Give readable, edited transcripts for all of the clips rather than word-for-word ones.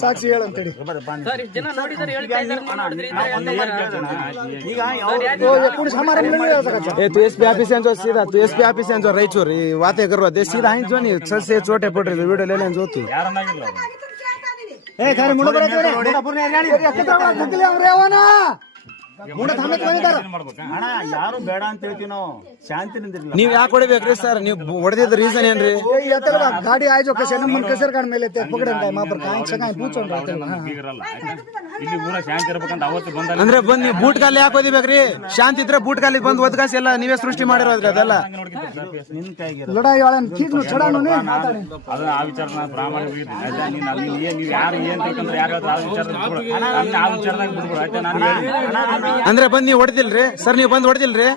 ಸಾಕ್ಷಿ ಹೇಳಂತೇಳಿ तू SP office जो सीधा तू एसपी ऑफिस जो रायचूर वाते करू दे सीधा અહીં જો ની સસે छोटे पड़ वीडियो ले लेन जो तू ए थारे मुंड बरे तोरे मुंड पूर्ण गाड़ी ढकले हम रेवना मुंड थामे ಬಂದಿದಾರ ಅಣ್ಣ ಯಾರು ಬೇಡ ಅಂತ ಹೇಳ್ತೀವಿ ನಾವು ಶಾಂತಿನಿಂದಿರಲ್ಲ ನೀವು ಯಾಕೆ ಹೊಡಿಬೇಕ್ರಿ ಸರ್ ನೀವು ಹೊಡೆದಿದ್ದ ರೀಸನ್ ಏನ್ರಿ ಯಾತಲ್ಲ ಗಾಡಿ ಆಯ್ಜೋ ಕಸೆ ನಮ್ಮ ಕಸರ್ ಕಾಣ ಮೇಲೆ te ಪಕಡಂಗ ಮಾಪರ್ ಕಾಯಿ ಸಗಾಯಿ ಪೂಚೋಂಡ್ರ ಇಲ್ಲಿ ಊರ ಶಾಂತಿ ಇರಬೇಕಂತ ಅವತ್ತು ಬಂದ ಅಂದ್ರೆ ಬಂದು ನೀವು ಬೂಟ್ ಕಾಲಿ ಯಾಕೆ ಓದಿಬೇಕ್ರಿ ಶಾಂತಿ ಇದ್ರೆ ಬೂಟ್ ಕಾಲಿ ಬಂದು ಒದಗಾಸಿ ಎಲ್ಲ ನೀವೇ ಸೃಷ್ಟಿ ಮಾಡಿರೋದ್ರಿ ಅದೆಲ್ಲ ನಿನ್ನ ಕೈಗೆ ಲಡಾಯಿ ವಾಳನ್ ಕೀದ್ನು ಚಡಾಣೋನೆ ಮಾತಾಡಿ ಅದು ಆ ವಿಚಾರನ ಪ್ರಾಮಾಣಿಕ ನೀವು ಯಾರು ಏನ್ ತಿಳ್ಕೊಂಡ್ರೆ ಯಾರು ಆ ವಿಚಾರದಾಗ ಬಿಡ್ಬಿಡು ಆಯ್ತಾ ನಾನು ಅಂದ್ರೆ ಬಂದು ನೀವು ಹೊಡೆದಿಲ್ರಿ ಸರ್ ನೀವು ಬಂದು ಹೊಡೆದಿಲ್ರಿ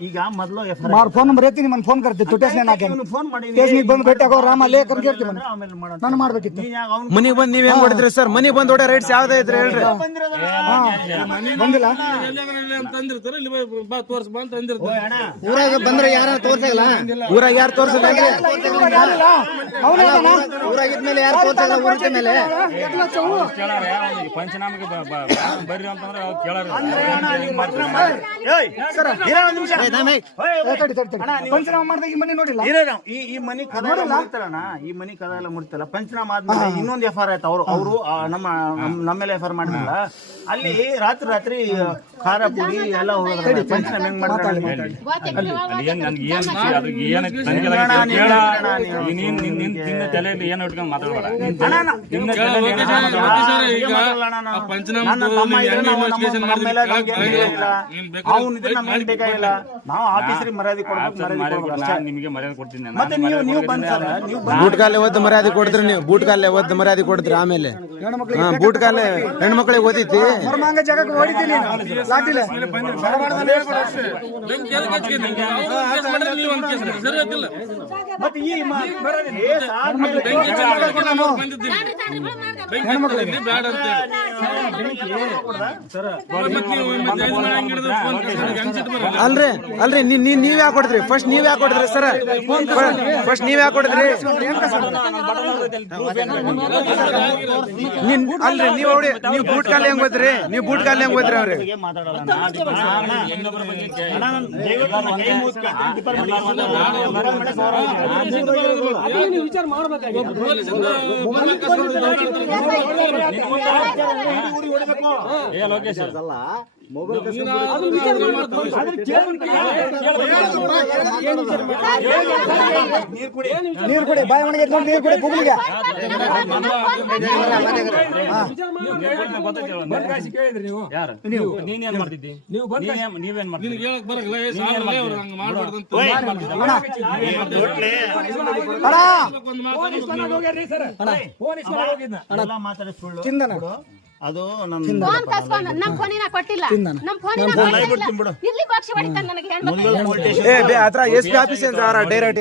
ಈಗ ಮೊದಲು ಫೋನ್ ನಂಬರ್ ಎತ್ತಿ ನಿಮ್ಮನ್ನು ಫೋನ್ ಕರ್ತೀವಿ ಸ್ಟೇಷನ್ಗೆ ಬಂದು ಭೇಟಿ ಆಗೋ ರಾಮ ಲೇಖನ್ ಕೇಳ್ತೀವಿ ನಾನು ಮಾಡ್ಬೇಕಿತ್ತು ಮನೆಗೆ ಬಂದು ನೀವ್ ಹೆಂಗ್ ಹೊಡೆದ್ರಿ ಸರ್ ಮನೆಗೆ ಬಂದು ಹೊಡೆ ರೈಟ್ಸ್ ಯಾವ್ದು ಐತ್ರಿ ಹೇಳ್ರಿ ಬಂದಿಲ್ಲ ಊರಾಗ ಬಂದ್ರೆ ಯಾರ ತೋರ್ಸಲ್ಲ ಊರಾಗ ಯಾರು ತೋರ್ಸಲ್ಲ ಊರಾಗಿದ್ಮೇಲೆ ಯಾರು ತೋರ್ಸಲ್ಲ ಊರಿದ ಮೇಲೆ ಪಂಚನಾಮಕ್ಕೆ ಬರ್ರಿ ಅಂತಂದ್ರೆ ಪಂಚನಾಮ ಮಾಡಿದಾಗ ಈ ಮನೆ ನೋಡಿಲ್ಲ ಈ ಮನಿ ಕದ ಈ ಮನಿ ಕದ ಎಲ್ಲ ಮುಡ್ತಲ್ಲ ಪಂಚನಾಮ ಆದ್ಮೇಲೆ ಇನ್ನೊಂದು ಎಫ್ಐಆರ್ ಆಯ್ತು ಅವರು ನಮ್ಮೆಲ್ಲ ಎಫ್ಐಆರ್ ಮಾಡಿದ್ರಲ್ಲ ಅಲ್ಲಿ ರಾತ್ರಿ ಖಾರ ಪುಡಿ ಎಲ್ಲ ಪಂಚನಾಮ ಹೆಂಗ್ ಮಾಡ್ತಾರೆ ತಲೆಯಲ್ಲಿ ಏನು ಇಟ್ಕೊಂಡು ಮಾತಾಡಬೇಡ ಬೇಕಾಗಿಲ್ಲ ನಾವು ಆಫೀಸರಿಗೆ ಮರ್ಯಾದೆ ನಿಮಗೆ ಮರ್ಯಾದೆ ಕೊಡ್ತೀನಿ ಬೂಟ್ ಕಾಲೆ ಒದ್ದು ಮರ್ಯಾದೆ ಕೊಡ್ತೀರಿ ನೀವು ಬೂಟ್ ಕಾಲೆ ಒದ್ದು ಮರ್ಯಾದೆ ಕೊಡ್ತೀರಿ ಆಮೇಲೆ ಬೂಟ್ ಕಾಲೆ ಹೆಣ್ಮಕ್ಳಿಗೆ ಓದಿತಿ ಜಾಗಕ್ಕೆ ಹೊಡಿತೀನಿ ಅಲ್ರಿ ನೀವ್ ಯಾಕೆ ಕೊಡ್ತೀರಿ ಫಸ್ಟ್ ನೀವ್ ಯಾಕೆ ಕೊಡ್ತೀರಿ ಸರ್ ಫಸ್ಟ್ ನೀವ್ ಯಾಕೆ ಕೊಡ್ತೀರಿ ಅಲ್ರಿ ನೀವು ಹೊಡಿ ನೀವು ಬೂಟ್ ಕಾಲಿ ಹೆಂಗ್ ಹೋದ್ರಿ ನೀವು ಬೂಟ್ ಕಾಲಿ ಹೆಂಗ್ ಹೋದ್ರಿ ಅವ್ರಿಗೆ ವಿಚಾರ ನೀರು ಕುಡಿ ಬಾಯಿ ಒಣಗಿ ನೀರು ಕುಡಿ ಬುಗ್ಲಿಗೆ ನೀವೇನ್ ಮಾಡ್ತಿದ್ದಿ ನೀವೇನ್ ಅದು ಎಸ್ಪಿ ಆಫೀಸ್ ಡೈರೆಕ್ಟ್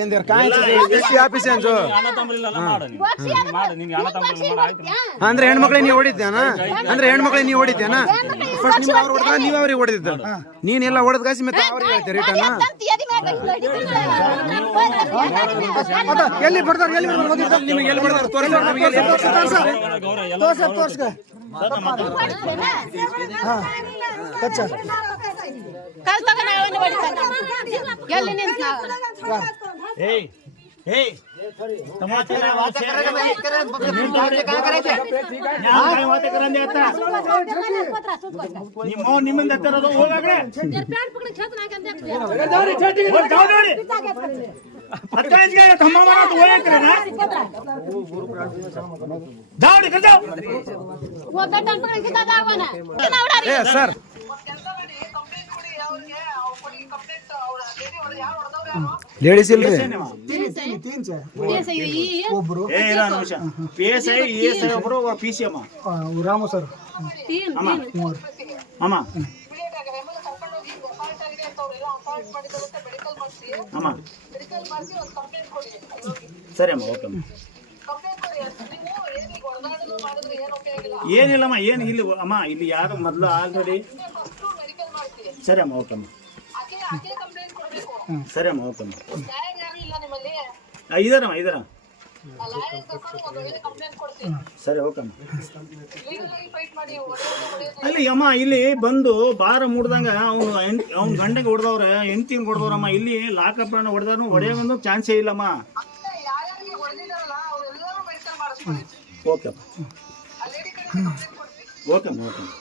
ಅಂದ್ರೆ ಹೆಣ್ಮಕ್ಳಿಗೆ ನೀವು ಹೊಡಿದ್ಯಾನ ಅಂದ್ರೆ ಹೆಣ್ಮಕ್ಳಿಗೆ ನೀವು ಹೊಡಿದ್ಯಾನ ಫಸ್ಟ್ ನಿಮ್ಗೆ ಅವ್ರು ಹೊಡೆದ ನೀವ್ ಅವ್ರಿಗೆ ಹೊಡೆದಿದ್ದ ನೀನೆಲ್ಲ ಹೊಡೆದ್ ಕಾಸಿ ಮತ್ತೆ ಅವ್ರಿಗೆ ಹೇಳ್ತೀರಿ ರಿಟರ್ನ್ ಎಲ್ಲಿ ಬರ್ತಾರೆ ನಿಮಗೆ ಎಲ್ಲಿ ಬರ್ತಾರೆ ತೋರ್ಸ್ಕ ನಿಮ್ಮಿಂದ ಸರ್ ಲೇಡೀಸ್ ಇಲ್ರಿ ಒಬ್ರು ರಾಮು ಸರ್ ಅಮ್ಮ ಸರಿ ಅಮ್ಮ ಓಕೆ ಏನಿಲ್ಲಮ್ಮ, ಏನು ಇಲ್ಲಿ ಅಮ್ಮ, ಇಲ್ಲಿ ಯಾರು ಮೊದಲು ಆಲ್ರೆಡಿ. ಸರಿ ಅಮ್ಮ, ಓಕೆ ಅಮ್ಮ. ಸರಿ ಅಮ್ಮ, ಓಕೆ ಅಮ್ಮ. ಇದಾರಮ್ಮ, ಇದಾರ. ಸರಿ, ಓಕೆ ಅಮ್ಮ. ಅಲ್ಲಿ ಅಮ್ಮ, ಇಲ್ಲಿ ಬಂದು ಬಾರ ಮುಡ್ದಂಗ ಅವ್ನ ಗಂಡಗೆ ಹೊಡೆದವ್ರೆ, ಹೆಂಡ್ತಿಗೆ ಹೊಡೆದವ್ರಮ್ಮ. ಇಲ್ಲಿ ಲಾಕಪ್ ಹೊಡೆದ್ರು, ಹೊಡೆಯೋದು ಚಾನ್ಸೇ ಇಲ್ಲಮ್ಮ. ಓಕೆ ಅಮ್ಮ, ಓಕೆ ಅಮ್ಮ, ಓಕೆ ಅಮ್ಮ.